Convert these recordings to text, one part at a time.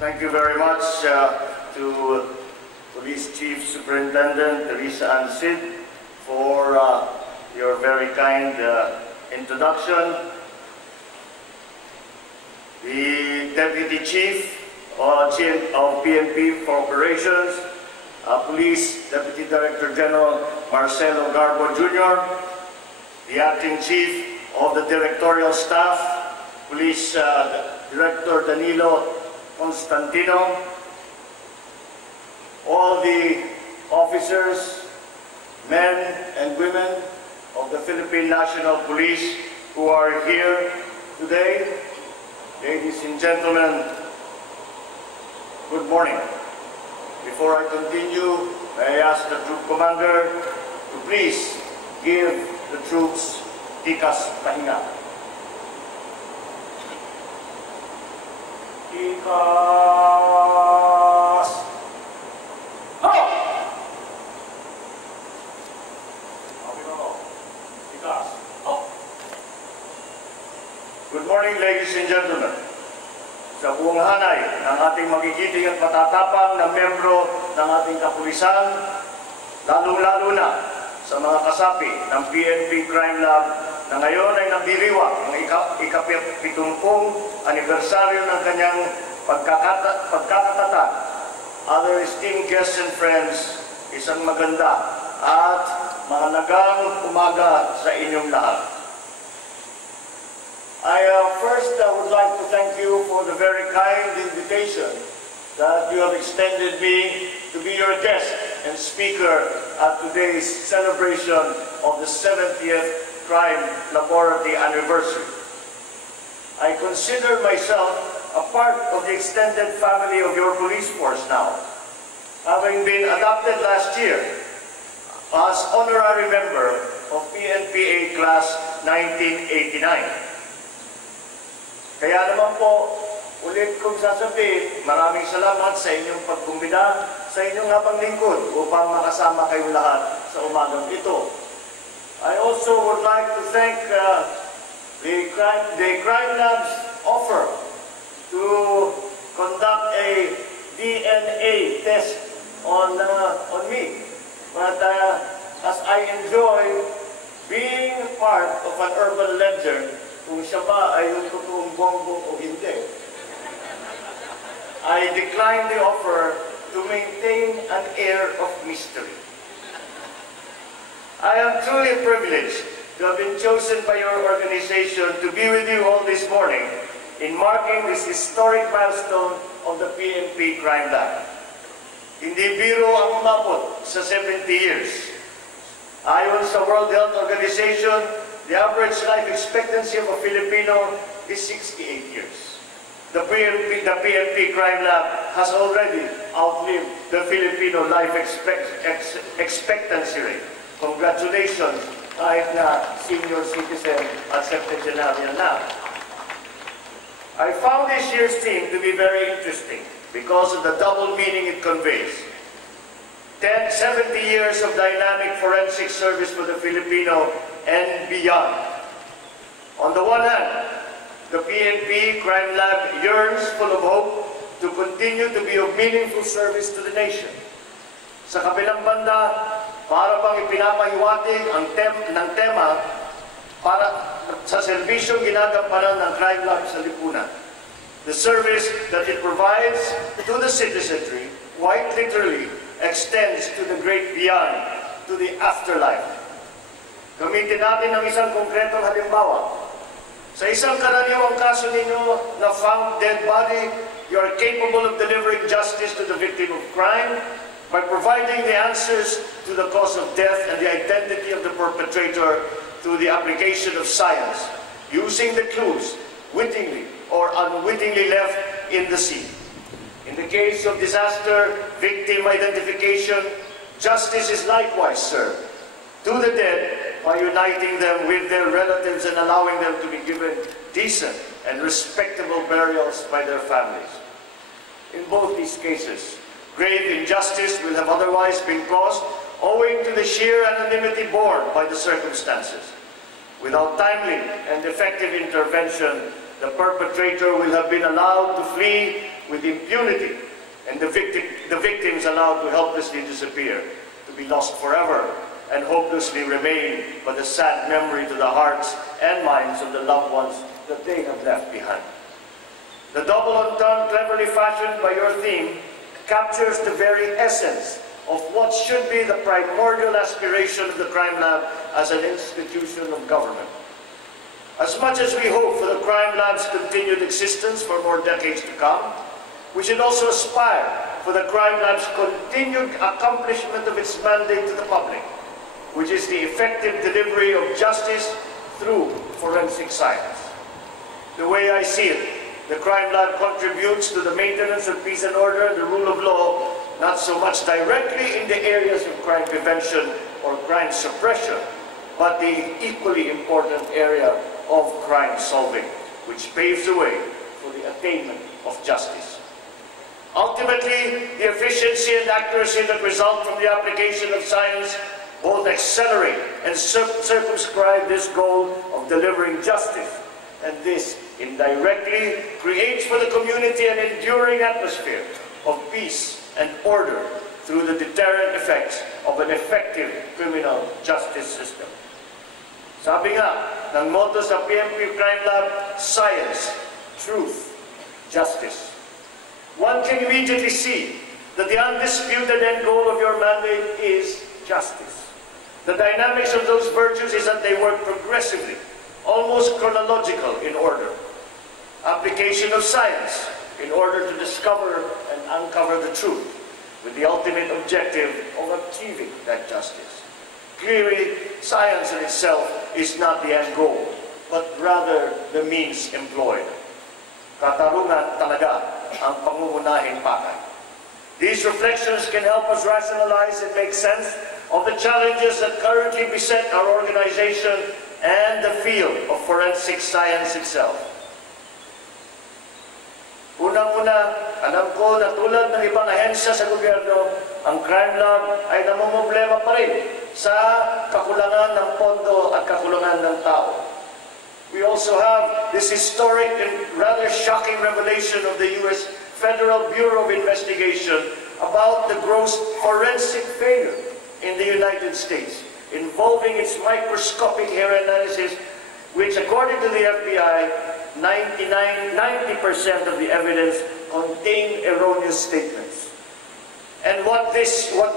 Thank you very much to Police Chief Superintendent Teresa Ann Sid for your very kind introduction. The Deputy Chief of PNP for Operations, Police Deputy Director General Marcelo Garbo Jr., the Acting Chief of the Directorial Staff, Police Director Danilo Constantino, all the officers, men and women of the Philippine National Police who are here today, ladies and gentlemen, good morning. Before I continue, may I ask the troop commander to please give the troops tikas pahinga. Tikas! Ho! Tikas! Ho! Good morning, ladies and gentlemen. Sa buong hanay ng ating magigiting at matatapang na membro ng ating kapulisan, lalong-lalo na sa mga kasapi ng PNP Crime Lab na ngayon ay nagdiriwang ang ika-70 anibersaryo ng kanyang pagkakatatag. Other esteemed guests and friends, isang maganda at mahalagang umaga sa inyong lahat. First, I would like to thank you for the very kind invitation that you have extended me to be your guest and speaker at today's celebration of the 70th Crime Laboratory Anniversary. I consider myself a part of the extended family of your police force now, having been adopted last year as honorary member of PNPA Class 1989. Kaya naman po, ulit kong sasabihin, maraming salamat sa inyong pagkumbida, sa inyong habang lingkod upang makasama kayong lahat sa umagang ito. I also would like to thank the Crime Lab's offer to conduct a DNA test on me. But as I enjoy being part of an urban legend, kung siya ba ay yung totoong Bongbong o hindi, I decline the offer to maintain an air of mystery. I am truly privileged to have been chosen by your organization to be with you all this morning in marking this historic milestone of the PNP Crime Lab. Hindi biro ang umabot sa 70 years. Ayon sa World Health Organization, the average life expectancy of a Filipino is 68 years. The PNP Crime Lab has already outlived the Filipino life expectancy rate. Congratulations, kahit na senior citizen at septuagenarian na. I found this year's theme to be very interesting because of the double meaning it conveys. 70 years of dynamic forensic service for the Filipino and beyond. On the one hand, the PNP Crime Lab yearns full of hope to continue to be of meaningful service to the nation. Sa kabilang banda, para bang ipinapahiwatig ang tema para sa serbisyong ginagampanan ng Crime Lab sa lipunan. The service that it provides to the citizenry, quite literally, extends to the great beyond, to the afterlife. Gamitin natin ang isang konkretong halimbawa. Sa isang karaniwang kaso ninyo na found dead body, you are capable of delivering justice to the victim of crime by providing the answers to the cause of death and the identity of the perpetrator through the application of science, using the clues wittingly or unwittingly left in the scene. In the case of disaster, victim identification, justice is likewise served to the dead by uniting them with their relatives and allowing them to be given decent and respectable burials by their families. In both these cases, grave injustice will have otherwise been caused owing to the sheer anonymity borne by the circumstances. Without timely and effective intervention, the perpetrator will have been allowed to flee with impunity, and the victims allowed to helplessly disappear, to be lost forever, and hopelessly remain but a sad memory to the hearts and minds of the loved ones that they have left behind. The double entendre cleverly fashioned by your theme captures the very essence of what should be the primordial aspiration of the Crime Lab as an institution of government. As much as we hope for the Crime Lab's continued existence for more decades to come, we should also aspire for the Crime Lab's continued accomplishment of its mandate to the public, which is the effective delivery of justice through forensic science. The way I see it, the Crime Lab contributes to the maintenance of peace and order and the rule of law, not so much directly in the areas of crime prevention or crime suppression, but the equally important area of crime solving, which paves the way for the attainment of justice. Ultimately, the efficiency and accuracy that result from the application of science both accelerate and circumscribe this goal of delivering justice, and this indirectly creates for the community an enduring atmosphere of peace and order through the deterrent effects of an effective criminal justice system. Sabi nga ng motto sa PNP Crime Lab, science, truth, justice. One can immediately see that the undisputed end goal of your mandate is justice. The dynamics of those virtues is that they work progressively, almost chronological in order. Application of science in order to discover and uncover the truth, with the ultimate objective of achieving that justice. Clearly, science in itself is not the end goal, but rather the means employed. Katarungan talaga ang pangunahing pakay. These reflections can help us rationalize and make sense of the challenges that currently beset our organization and the field of forensic science itself. Unang-una, alam ko na tulad ng ibang ahensya sa gobyerno, ang Crime Lab ay namumblema pa rin sa kakulangan ng pondo at kakulangan ng tao. We also have this historic and rather shocking revelation of the U.S. Federal Bureau of Investigation about the gross forensic failure in the United States, involving its microscopic hair analysis, which according to the FBI, 90% of the evidence contained erroneous statements. And what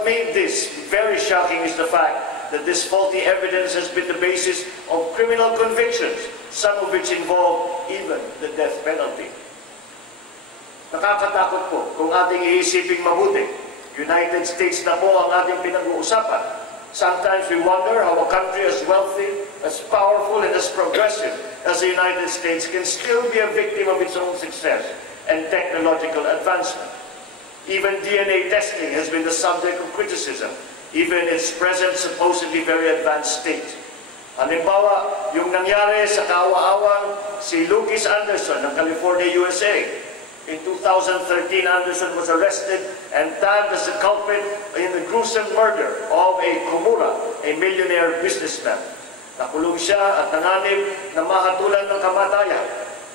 made this very shocking is the fact that this faulty evidence has been the basis of criminal convictions, some of which involve even the death penalty. Nakakatakot po kung ating iisiping mabuti. United States na po ang ating pinag-uusapan. Sometimes we wonder how a country as wealthy, as powerful, and as progressive as the United States can still be a victim of its own success and technological advancement. Even DNA testing has been the subject of criticism, even in its present supposedly very advanced state. Halimbawa, yung nangyari sa kaawa-awang si Lucas Anderson ng California, USA. In 2013, Anderson was arrested and tagged as the culprit in the gruesome murder of a Komura, a millionaire businessman. Nakulong siya at nanganib na mahatulan ng kamatayan.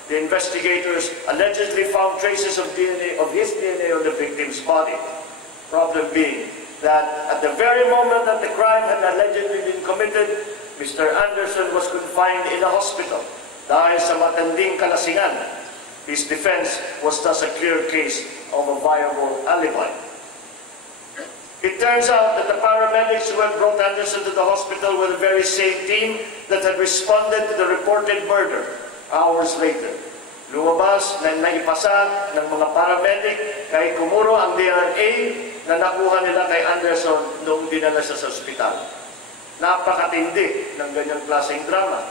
The investigators allegedly found traces of his DNA on the victim's body. Problem being that at the very moment that the crime had allegedly been committed, Mr. Anderson was confined in a hospital dahil sa matanding kalasingan. His defense was thus a clear case of a viable alibi. It turns out that the paramedics who had brought Anderson to the hospital were the very same team that had responded to the reported murder hours later. Lumabas na naipasa ng mga paramedic kay Komuro ang DNA na nakuha nila kay Anderson noong dinala siya sa ospital. Napakatindi ng ganyang klaseng drama.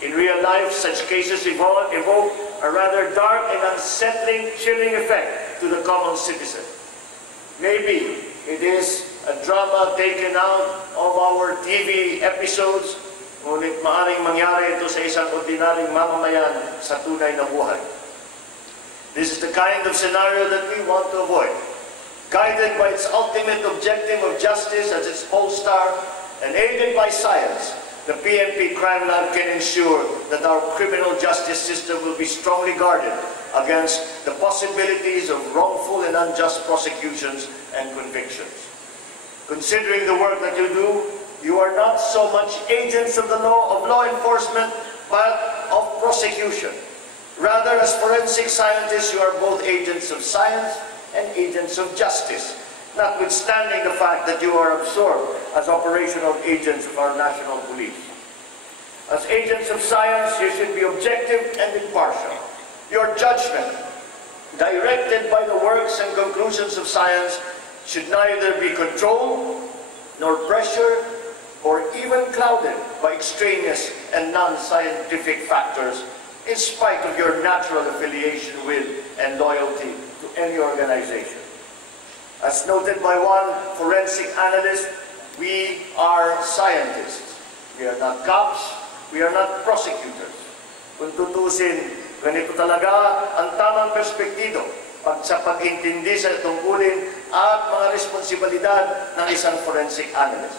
In real life, such cases evoke a rather dark and unsettling, chilling effect to the common citizen. Maybe it is a drama taken out of our TV episodes, ngunit maaaring mangyari ito sa isang ordinaryong mamamayan sa tunay na buhay. This is the kind of scenario that we want to avoid. Guided by its ultimate objective of justice as its pole star, and aided by science, the PNP Crime Lab can ensure that our criminal justice system will be strongly guarded against the possibilities of wrongful and unjust prosecutions and convictions. Considering the work that you do, you are not so much agents of the law enforcement, but of prosecution. Rather, as forensic scientists, you are both agents of science and agents of justice, notwithstanding the fact that you are absorbed as operational agents of our national police. As agents of science, you should be objective and impartial. Your judgment, directed by the works and conclusions of science, should neither be controlled nor pressured or even clouded by extraneous and non-scientific factors, in spite of your natural affiliation with and loyalty to any organization. As noted by one forensic analyst, we are scientists. We are not cops, we are not prosecutors. Kung tutusin, ganito talaga ang tamang perspektibo sa pag-intindi sa tungkulin at mga responsibilidad ng isang forensic analyst.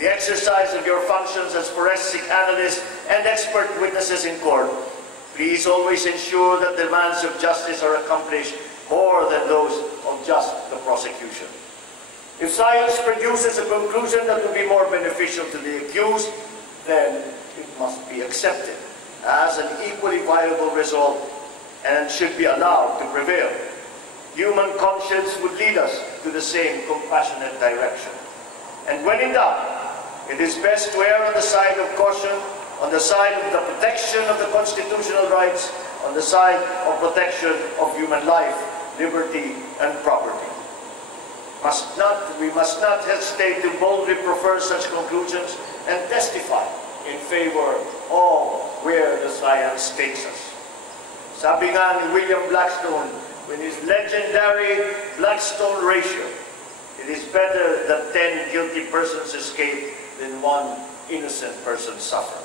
The exercise of your functions as forensic analysts and expert witnesses in court, please always ensure that the demands of justice are accomplished more than those of just the prosecution. If science produces a conclusion that will be more beneficial to the accused, then it must be accepted as an equally viable result and should be allowed to prevail. Human conscience would lead us to the same compassionate direction. And when in doubt, it is best to err on the side of caution, on the side of the protection of the constitutional rights, on the side of protection of human life, liberty, and property. We must not hesitate to boldly prefer such conclusions and testify in favor of where the science takes us. Sabi nga ni William Blackstone, with his legendary Blackstone ratio, it is better that 10 guilty persons escape than one innocent person suffer.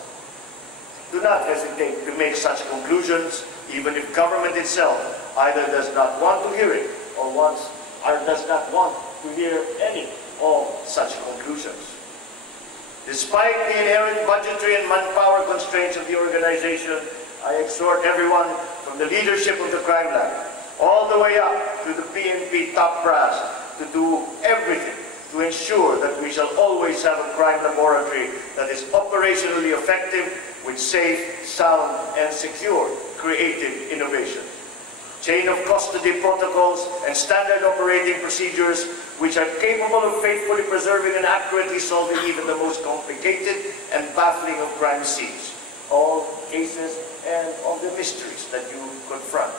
Do not hesitate to make such conclusions, even if government itself either does not want to hear it or does not want to hear any of such conclusions. Despite the inherent budgetary and manpower constraints of the organization, I exhort everyone from the leadership of the Crime Lab all the way up to the PNP top brass to do everything to ensure that we shall always have a crime laboratory that is operationally effective with safe, sound, and secure creative innovation. Chain of custody protocols and standard operating procedures which are capable of faithfully preserving and accurately solving even the most complicated and baffling of crime scenes, all cases and of the mysteries that you confront.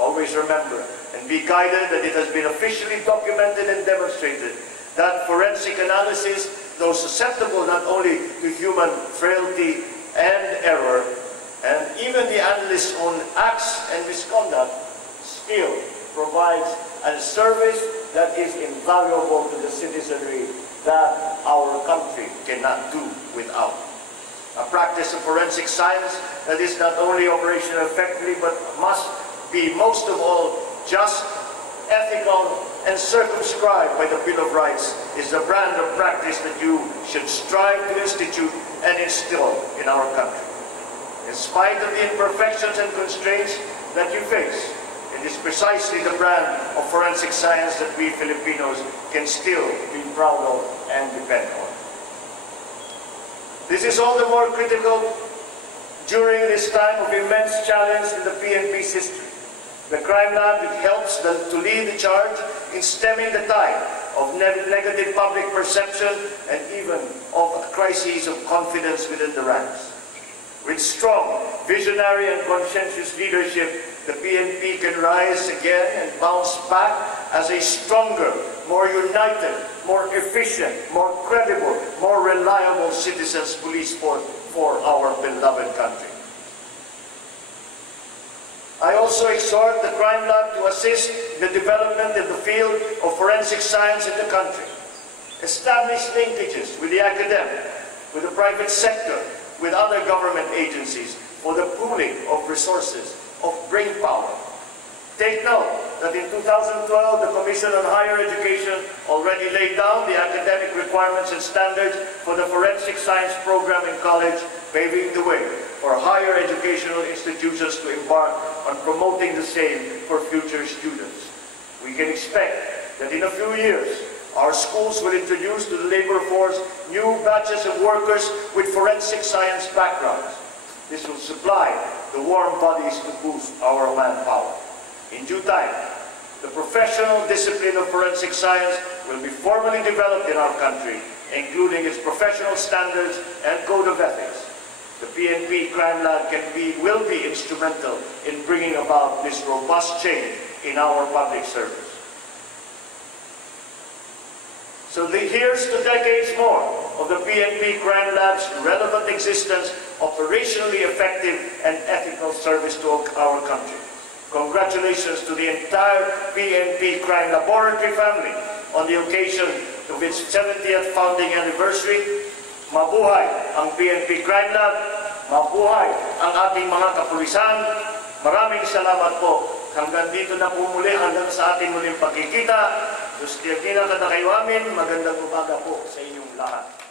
Always remember and be guided that it has been officially documented and demonstrated that forensic analysis, though susceptible not only to human frailty and error, and even the analyst's own acts and misconduct, still provides a service that is invaluable to the citizenry that our country cannot do without. A practice of forensic science that is not only operational effectively, but must be most of all just, ethical, and circumscribed by the Bill of Rights is the brand of practice that you should strive to institute and instill in our country. In spite of the imperfections and constraints that you face, it is precisely the brand of forensic science that we Filipinos can still be proud of and depend on. This is all the more critical during this time of immense challenge in the PNP's history. The Crime Lab helps to lead the charge in stemming the tide of negative public perception and even of a crisis of confidence within the ranks. With strong, visionary, and conscientious leadership, the PNP can rise again and bounce back as a stronger, more united, more efficient, more credible, more reliable citizens police force for our beloved country. I also exhort the Crime Lab to assist in the development in the field of forensic science in the country. Establish linkages with the academic, with the private sector, with other government agencies for the pooling of resources, of brain power. Take note that in 2012, the Commission on Higher Education already laid down the academic requirements and standards for the forensic science program in college, paving the way for higher educational institutions to embark on promoting the same for future students. We can expect that in a few years, our schools will introduce to the labor force new batches of workers with forensic science backgrounds. This will supply the warm bodies to boost our manpower. In due time, the professional discipline of forensic science will be formally developed in our country, including its professional standards and code of ethics. The PNP Crime Lab will be instrumental in bringing about this robust change in our public service. So here's to decades more of the PNP Crime Lab's relevant existence, operationally effective and ethical service to our country. Congratulations to the entire PNP Crime Laboratory family on the occasion of its 70th founding anniversary. Mabuhay ang PNP Crime Lab, mabuhay ang ating mga kapulisan. Maraming salamat po. Hanggang dito na po muli, hanggang sa ating muling pagkikita. Diyos tiyakina kada kayo amin, magandang umaga po sa inyong lahat.